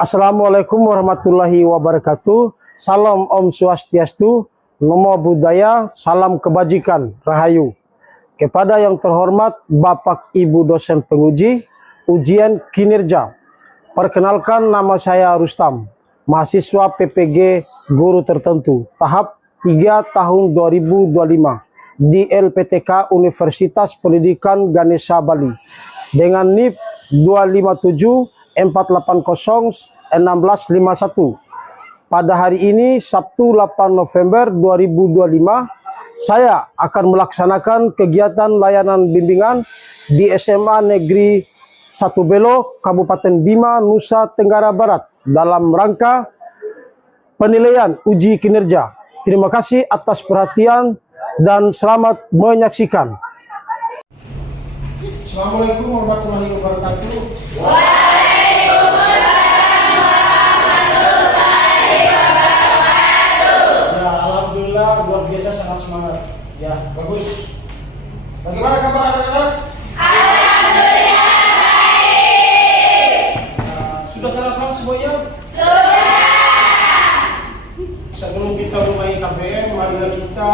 Assalamualaikum warahmatullahi wabarakatuh. Salam Om Swastiastu, Namo Buddhaya, salam kebajikan, Rahayu. Kepada yang terhormat Bapak Ibu dosen penguji ujian kinerja. Perkenalkan, nama saya Rustam, mahasiswa PPG Guru Tertentu, tahap 3 tahun 2025 di LPTK Universitas Pendidikan Ganesha Bali dengan NIP 257 480 1651. Pada hari ini Sabtu 8 November 2025, saya akan melaksanakan kegiatan layanan bimbingan di SMA Negeri 1 Belo, Kabupaten Bima, Nusa Tenggara Barat dalam rangka penilaian uji kinerja. Terima kasih atas perhatian dan selamat menyaksikan. Assalamualaikum warahmatullahi wabarakatuh. Luar biasa, sangat semangat. Ya, bagus. Bagaimana kabar anak-anak? Alhamdulillah baik. Sudah sarapan semuanya? Sudah. Sebelum kita mulai KBM, marilah kita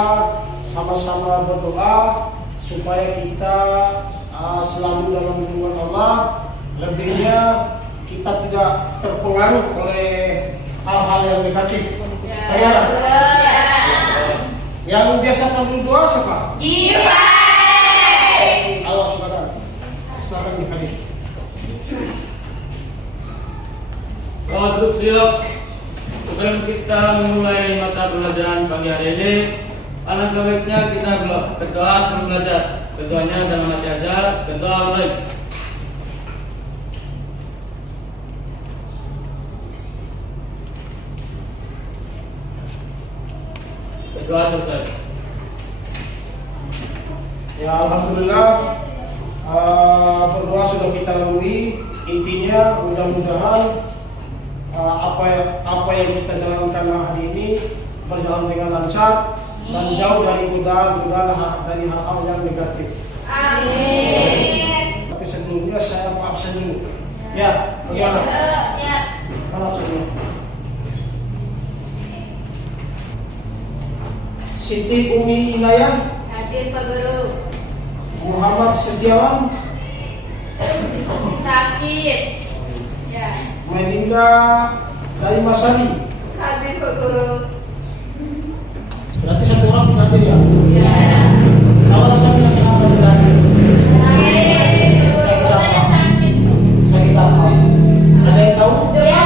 sama-sama berdoa supaya kita selalu dalam lindungan Allah. Lebihnya kita tidak terpengaruh oleh hal-hal yang negatif. Ya. Yang biasa panggil doa siapa? Gifai. Allah silakan Gifai. Selamat duduk siap. Sebelum kita memulai mata pelajaran pagi hari ini, alangkah baiknya kita berdoa sebelum belajar. Berdoanya dalam hati aja. Berdoa mulai. Berdoa selesai. Ya, alhamdulillah, berdoa sudah kita lalui. Intinya mudah-mudahan apa yang kita jalankan hari ini berjalan dengan lancar dan jauh dari godaan dari hal-hal yang negatif. Amin. Tapi sebelumnya saya absen dulu. Ya, bagaimana? Siap. Mana absennya? Siti Umi Inayah, Hadir Pak Guru. Muhammad Setiawan, Sakit. Ya. Melinda dari Masani. Hadir Pak Guru. Berarti satu orang tidak hadir ya? Ya. Kalau rasanya kenapa tidak hadir? Sakit. Guru sakit. Sakit apa? Ada yang tahu? Ya,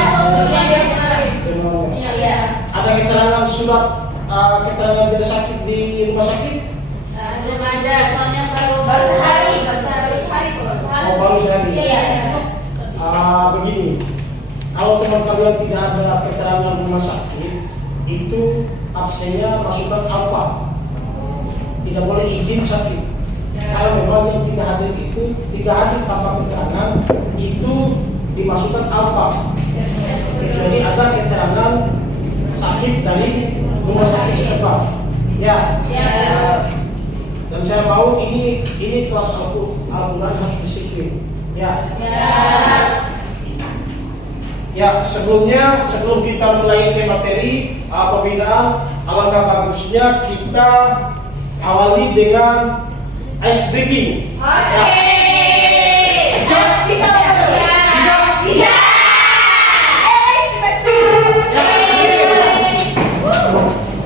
dia kemarin. Sebenarnya. Iya. Ada keterangan surat keterangan dia sakit di rumah sakit? Belum ada, soalnya baru sehari. Oh, baru sehari. Iya. Begini, kalau teman kalian tidak ada keterangan rumah sakit, itu absennya masukkan alfa. Tidak boleh izin sakit. Kalau memang yang tidak hadir itu tidak hadir tanpa keterangan, itu dimasukkan alfa. Kecuali ada keterangan sakit dari rumah sakit setempat. Ya. Dan saya mau ini kelas Al-Quran harus disiplin. Ya. Ya, sebelum kita mulai ke materi pembinaan, alangkah bagusnya kita awali dengan ice breaking. Ya. Bisa Pak Guru? Bisa.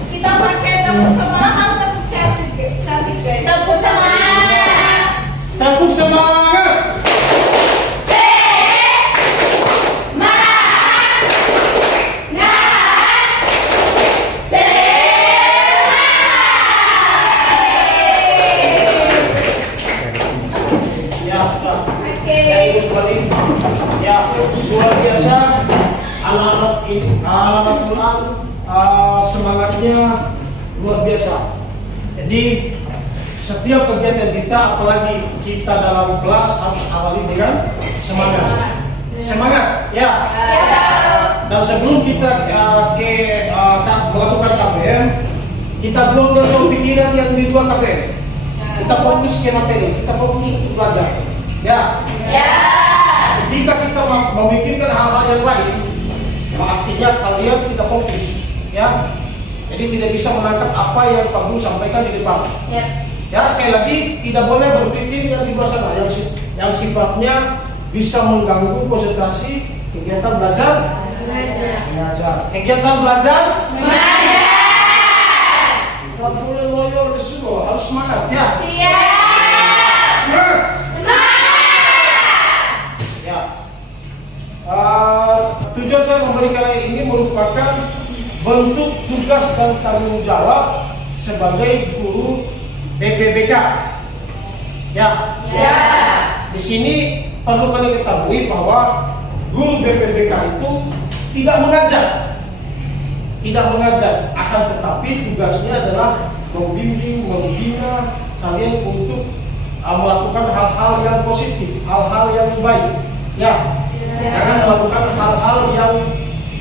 Kita pakai tepuk semangat atau tepuk cantik? Tepuk semangat. Tepuk semangat. Ya sudah. Ya, itu kembali. Ya, luar biasa. Anak-anak Quran semangatnya luar biasa. Jadi setiap kegiatan kita, apalagi kita dalam kelas, harus awali dengan semangat. Semangat, ya. Dan sebelum kita melakukan KBM, kita belum berpikiran yang di luar KBM. Kita fokus ke materi, kita fokus untuk belajar. Ya. Ya. Jika kita memikirkan hal-hal yang lain, Artinya kalian tidak fokus, ya. Jadi tidak bisa menangkap apa yang Pak Guru sampaikan di depan. Ya, sekali lagi tidak boleh berpikir yang di luar sana yang sifatnya bisa mengganggu konsentrasi kegiatan belajar. Mengajar. Kegiatan belajar. Tidak boleh loyo lesu, harus semangat ya. Semangat. Ya. Tujuan saya memberikan ini merupakan bentuk tugas dan tanggung jawab sebagai guru BPBK. Ya. Di sini perlu kalian ketahui bahwa guru BPBK itu tidak mengajar, akan tetapi tugasnya adalah membimbing, membina kalian untuk melakukan hal-hal yang positif, hal-hal yang baik. Ya. Jangan melakukan hal-hal yang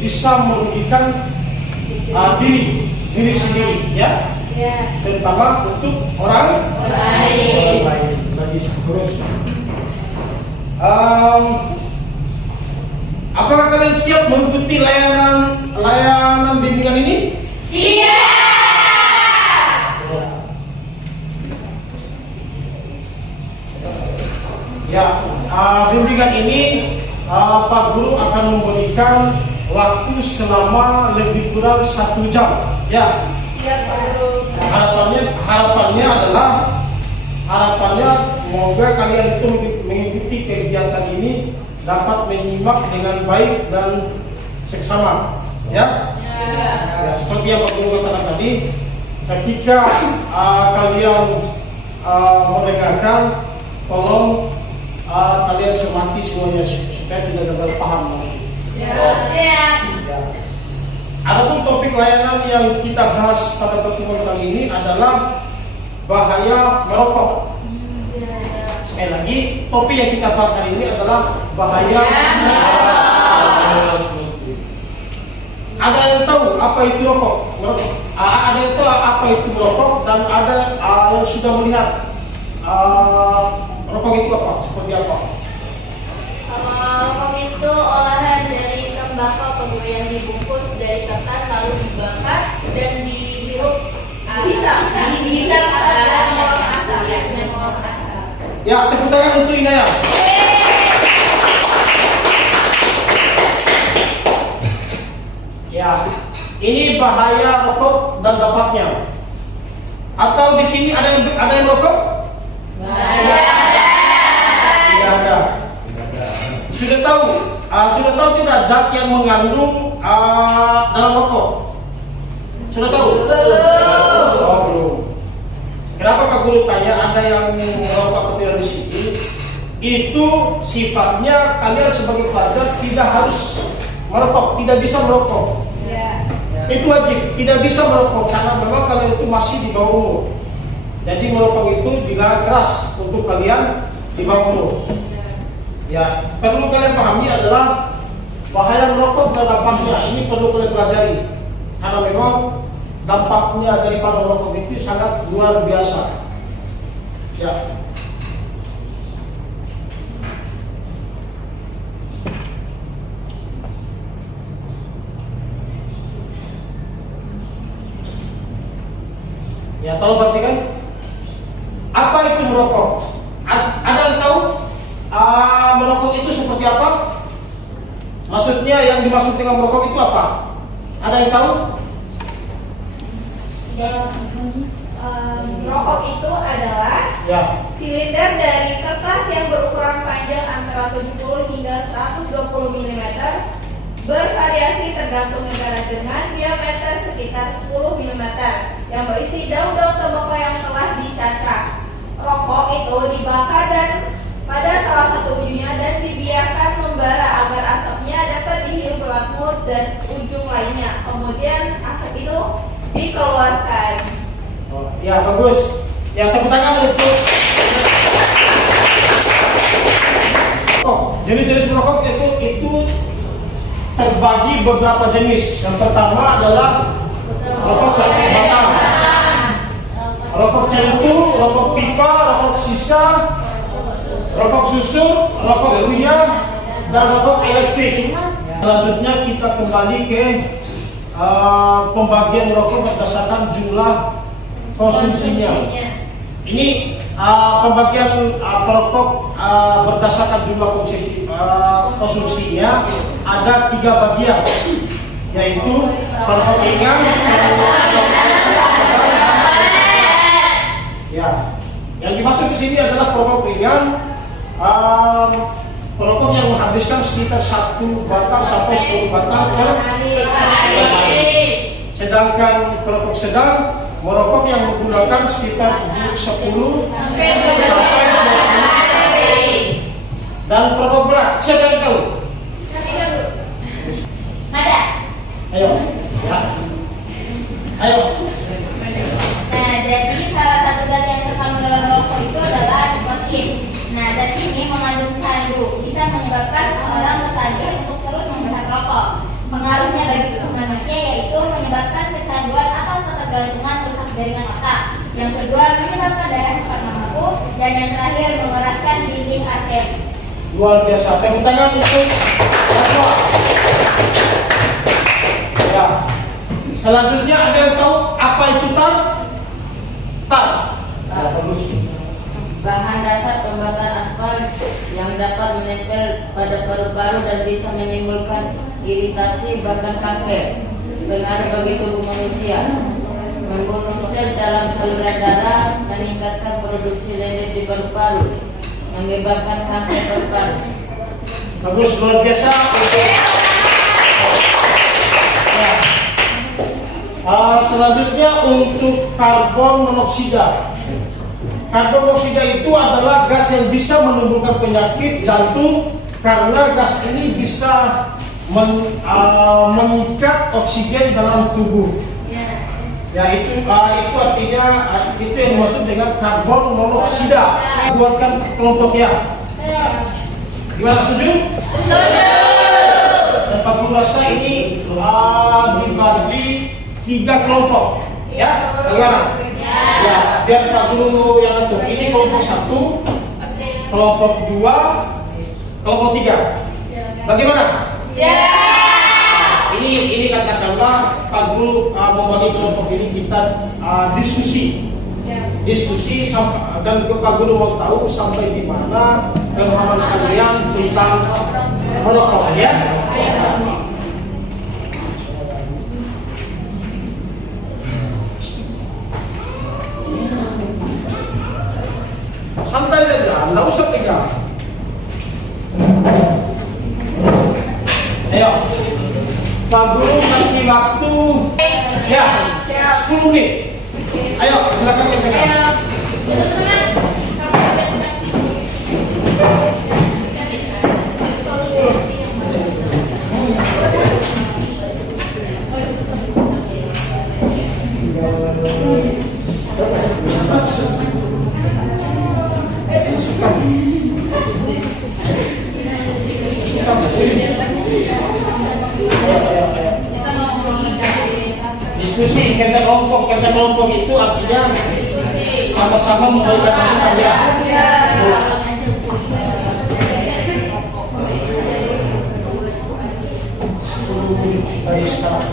bisa merugikan diri sendiri, ya. Terutama untuk orang lain. Lagi terus. Apakah kalian siap mengikuti layanan bimbingan ini? Ya, bimbingan ini Pak Guru akan memberikan waktu selama lebih kurang 1 jam. Ya. Harapannya adalah semoga kalian itu mengikuti kegiatan ini dapat menyimak dengan baik dan seksama. Ya. Ya, seperti yang Pak Guru katakan tadi, ketika kalian mendengarkan, tolong kalian cermati semuanya supaya tidak gagal paham. Ya. Adapun topik layanan yang kita bahas pada pertemuan kali ini adalah bahaya merokok. Sekali lagi, topik yang kita bahas hari ini adalah bahaya merokok. Ada yang tahu apa itu rokok? Ada yang tahu apa itu merokok dan ada yang sudah melihat rokok itu apa? Seperti apa? Rokok itu olahan dari tembakau kemudian dibungkus dari kertas lalu dibakar dan dihirup. Bisa Ya, tepuk tangan untuk Inaya. Ya, ini bahaya rokok dan dampaknya. Atau di sini ada yang rokok? Tidak ada. Sudah tahu tidak zat yang mengandung dalam rokok? Sudah tahu? Oh, belum. Kenapa Pak Guru tanya ada yang merokok atau tidak di sini? Itu sifatnya kalian sebagai pelajar tidak harus merokok, tidak bisa merokok. Itu wajib, tidak bisa merokok karena memang kalian itu masih di bawah umur. Jadi merokok itu dilarang keras untuk kalian di bawah umur. Ya, perlu kalian pahami adalah bahaya merokok dan dampaknya. Ini perlu kalian pelajari karena memang dampaknya daripada merokok itu sangat luar biasa. Ya. Ya, tahu berarti kan? Apa itu merokok? Ada yang tahu? Merokok itu seperti apa? Maksudnya yang dimaksud dengan merokok itu apa? Ada yang tahu? Rokok itu adalah silinder dari kertas yang berukuran panjang antara 70 hingga 120 mm, bervariasi tergantung negara dengan diameter sekitar 10 mm, yang berisi daun-daun tembakau yang telah dicacah. Rokok itu dibakar dan pada salah satu ujungnya dan dibiarkan membara agar asapnya dapat dihirup lewat mulut dan ujung lainnya. Kemudian asap itu dikeluarkan. Ya, bagus. Ya, tepuk tangan untuk jenis-jenis merokok itu terbagi beberapa jenis. Yang pertama adalah rokok batang, rokok centu, rokok pipa, rokok sisa, rokok susu, rokok kunyah, dan rokok elektrik. Selanjutnya kita kembali ke pembagian rokok berdasarkan jumlah konsumsinya. Ini pembagian perokok berdasarkan jumlah konsumsinya ada 3 bagian, yaitu perokok ringan, ya. Yang dimaksud di sini adalah perokok ringan, perokok yang menghabiskan sekitar 1 batang sampai 10 batang per hari. Sedangkan perokok sedang merokok yang menggunakan sekitar 10 sampai 20 hari. Dan perokok berat, siapa yang tahu? Ada. Ayo, ya. Ayo. Nah, jadi salah satu zat yang terkandung dalam rokok itu adalah nikotin. Nah, zat ini mengandung candu, bisa menyebabkan seseorang tertarik untuk terus menghisap rokok. Pengaruhnya bagi tubuh manusia yaitu menyebabkan kecanduan atau ketergantungan rusak jaringan otak. Yang kedua, menyebabkan darah cepat membeku, dan yang terakhir mengeraskan dinding arteri. Luar biasa. Tepuk tangan untuk Fatwa. Ya. Selanjutnya ada yang tahu apa itu tar? Tar. Ya, bagus. Bahan dasar pembuatan aspal yang dapat menempel pada paru-paru dan bisa menimbulkan iritasi bahkan kanker. Pengaruh bagi tubuh manusia: membunuh sel dalam saluran darah, meningkatkan produksi lele di paru-paru, menyebabkan kanker paru-paru. Bagus, luar biasa. Ya. Selanjutnya untuk karbon monoksida. Karbon monoksida itu adalah gas yang bisa menimbulkan penyakit jantung karena gas ini bisa mengikat oksigen dalam tubuh. Ya itu artinya itu yang dimaksud dengan karbon monoksida. Buatkan kelompoknya. Gimana, setuju? Dan Pak Guru rasa ini dibagi 3 kelompok, ya? Bagaimana? Ya, biar Pak Guru yang atur. Ini kelompok 1, kelompok 2, kelompok 3. Bagaimana? Ini katakanlah Pak Guru membagi kelompok ini kita diskusi dan Pak Guru mau tahu sampai di mana pemahaman kalian tentang merokok, ya. Santai saja, nggak usah tegang. Ayo, Pak Guru kasih waktu ya 10 menit. Ayo, silakan kita. Diskusi kerja kelompok itu artinya sama-sama memberikan masukan, ya. Dari sekarang.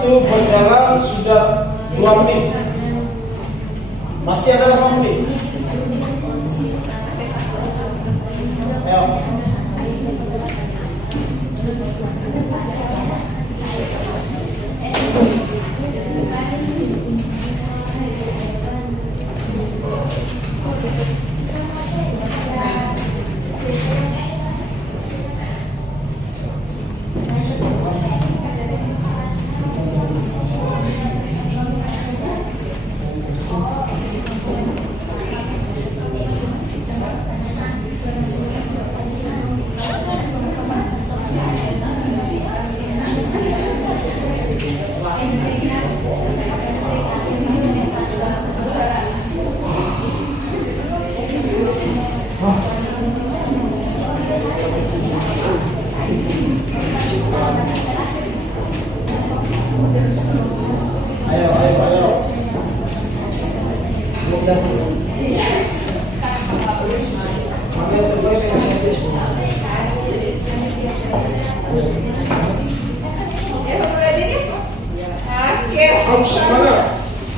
Waktu berjalan sudah 2 menit. Masih ada 8 menit. Ayo.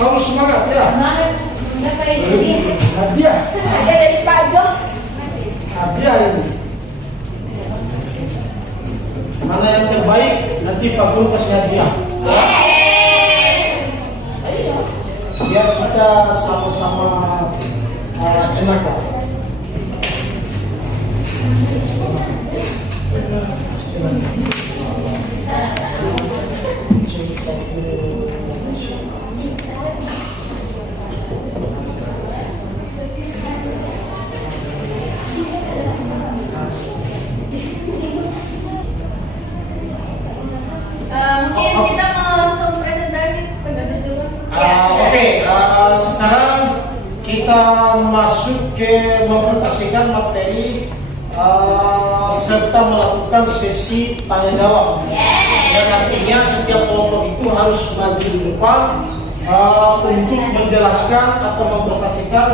Harus semangat ya. Hadiah. Hadiah dari Pak Jos. Hadiah ini. Mana yang terbaik nanti Pak Guru kasih hadiah. Biar kita sama-sama enak lah. Mungkin kita mau langsung presentasi pendapat dulu. Oke, sekarang kita masuk ke mempresentasikan materi serta melakukan sesi tanya jawab. Dan artinya setiap kelompok itu harus maju di depan untuk menjelaskan atau mempresentasikan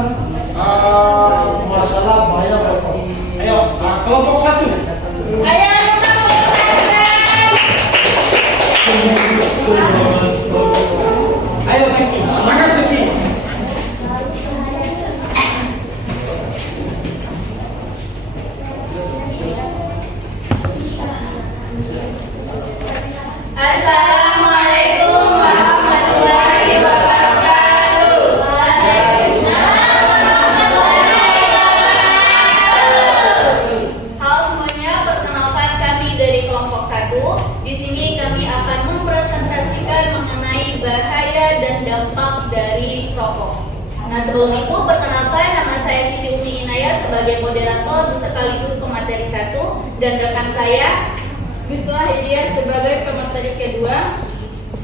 masalah bahaya rokok. Ayo, kelompok 1. Ayo Ciki, semangat Ciki. Assalamualaikum warahmatullahi wabarakatuh. Halo semuanya, perkenalkan kami dari kelompok 1. Di sini kami akan mempresentasikan mengenai bahaya dan dampak dari rokok. Nah, sebelum itu perkenalkan, nama saya Siti Umi Inayah sebagai moderator sekaligus pemateri 1 dan rekan saya Itulah Hijriah sebagai pemateri kedua.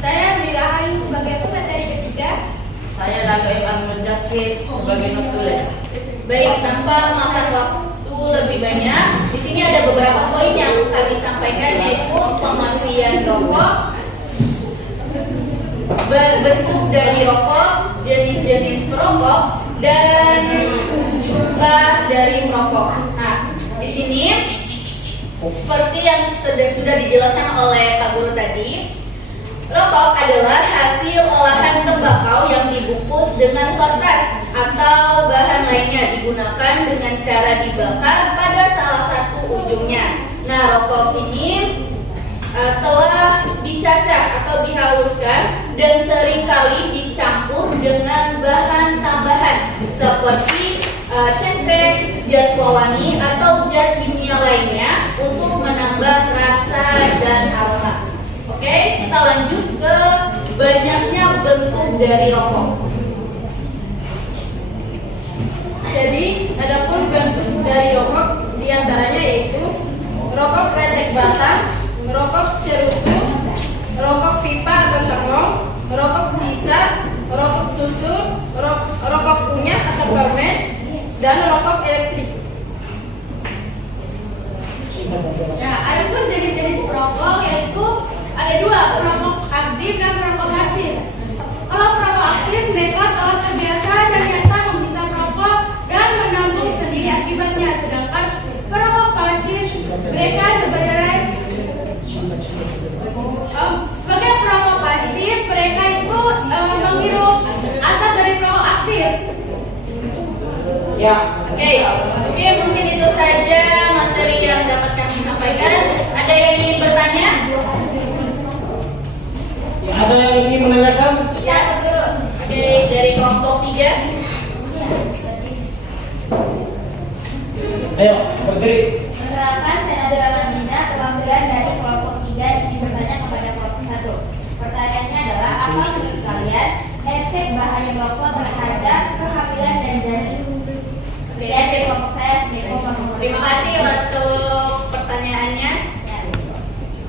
Saya Mira Ain sebagai pemateri ketiga. Saya Lago Iman Mujahid sebagai notulen. Baik, tanpa memakan waktu lebih banyak, di sini ada beberapa poin yang kami sampaikan, yaitu pemakaian rokok, bentuk dari rokok, jenis-jenis perokok, dan jumlah dari merokok. Nah, di sini seperti yang sudah dijelaskan oleh Pak Guru tadi, rokok adalah hasil olahan tembakau yang dibungkus dengan kertas atau bahan lainnya digunakan dengan cara dibakar pada salah satu ujungnya. Nah, rokok ini telah dicacah atau dihaluskan dan seringkali dicampur dengan bahan tambahan seperti centeng, zat pewangi atau zat kimia lainnya untuk menambah rasa dan aroma. Oke, kita lanjut ke banyaknya bentuk dari rokok. Jadi, adapun bentuk dari rokok diantaranya yaitu rokok kretek batang, rokok cerutu, rokok pipa atau congong, rokok sisa, rokok susu, rokok kunyah atau permen, dan rokok elektrik. Nah, adapun jenis-jenis perokok yaitu ada 2, perokok aktif dan perokok pasif. Kalau perokok aktif, mereka telah terbiasa dan nyata menghisap rokok dan menanggung sendiri akibatnya. Sedangkan perokok pasif, mereka sebagai perokok pasif, Ya. Oke, mungkin itu saja materi yang dapat kami sampaikan. Ada yang ingin bertanya? Ada yang ingin menanyakan? Iya, betul. Dari kelompok 3. Ayo, berdiri. Perkenalkan, saya Nazira Mandina, perwakilan dari kelompok 3 ingin bertanya kepada kelompok 1. Pertanyaannya adalah, apa menurut kalian efek bahaya merokok terhadap kehamilan dan janin? Sekian dari kelompok saya. Terima kasih untuk pertanyaannya.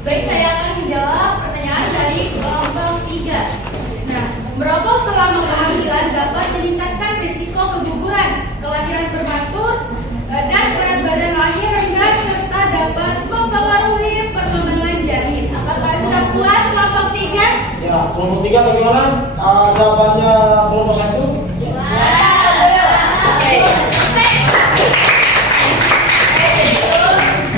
Baik, saya akan menjawab pertanyaan dari kelompok 3. Nah, merokok selama kehamilan dapat meningkatkan risiko keguguran, kelahiran prematur, dan berat badan lahir rendah serta dapat mempengaruhi perkembangan janin. Apakah sudah puas kelompok 3? Ya, kelompok 3 bagaimana? Jawabannya kelompok 1?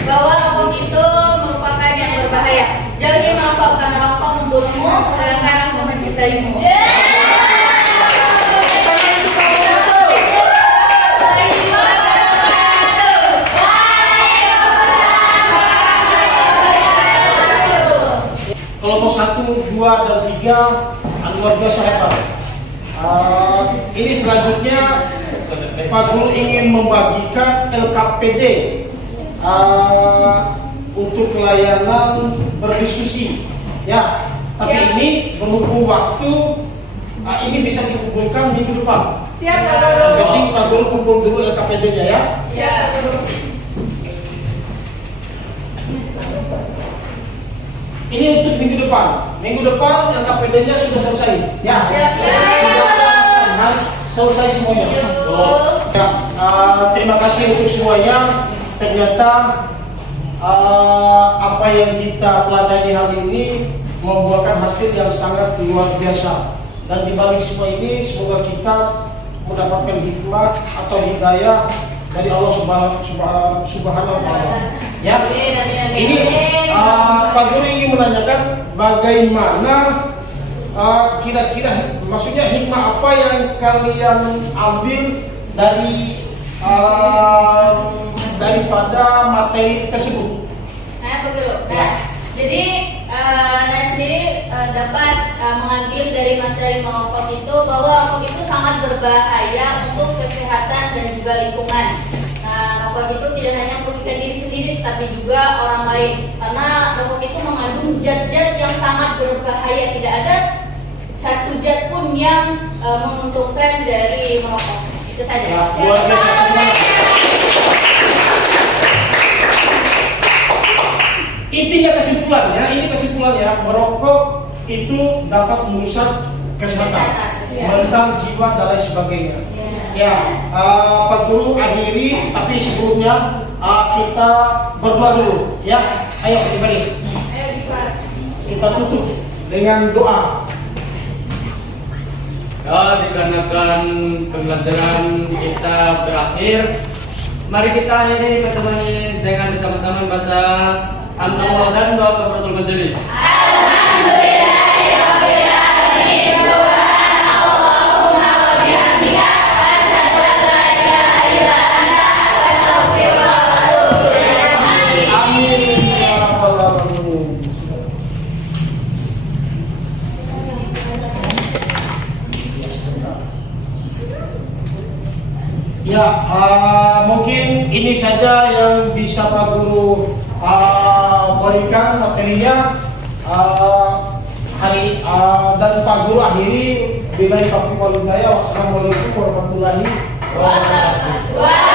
Bahwa rokok itu merupakan yang berbahaya. Jauhi merokok karena rokok membunuhmu, sedangkan aku mencintaimu. Kelompok 1, 2, dan 3 luar biasa hebat. Ini selanjutnya Pak Guru ingin membagikan LKPD untuk pelayanan berdiskusi. Ya, tapi ini berhubung waktu, ini bisa dikumpulkan minggu depan. Siap, Pak Guru. Jadi Pak Guru kumpul dulu LKPD-nya ya. Ya, Pak Guru. Ini untuk minggu depan. Minggu depan LKPD-nya sudah selesai. Ya. Harus selesai semuanya. Ya, terima kasih untuk semuanya. Ternyata apa yang kita pelajari hari ini membuahkan hasil yang sangat luar biasa. Dan di balik semua ini, semoga kita mendapatkan hikmah atau hidayah dari Allah Subhanahu wa Ta'ala. Ya, ini Pak Guru ingin menanyakan bagaimana kira-kira, maksudnya hikmah apa yang kalian ambil dari daripada materi tersebut. Jadi Naya sendiri dapat mengambil dari materi merokok itu bahwa rokok itu sangat berbahaya untuk kesehatan dan juga lingkungan. Nah, rokok itu tidak hanya merugikan diri sendiri, tapi juga orang lain. Karena rokok itu mengandung zat-zat yang sangat berbahaya. Tidak ada satu zat pun yang menguntungkan dari merokok. Itu saja. Ya, luar biasa. Intinya kesimpulannya, ini kesimpulannya, merokok itu dapat merusak kesehatan, mental, jiwa, dan lain sebagainya. Ya, Pak Guru akhiri, tapi sebelumnya kita berdoa dulu. Ya, ayo diberi. Kita tutup dengan doa. Ya, dikarenakan pembelajaran kita berakhir, mari kita akhiri pertemuan ini dengan bersama-sama membaca Alhamdulillah dan doa kafaratul majelis. Ya, mungkin ini saja yang bisa Pak Guru berikan materinya hari dan Pak Guru akhiri. Billahi taufiq wal hidayah. Wassalamualaikum warahmatullahi wabarakatuh.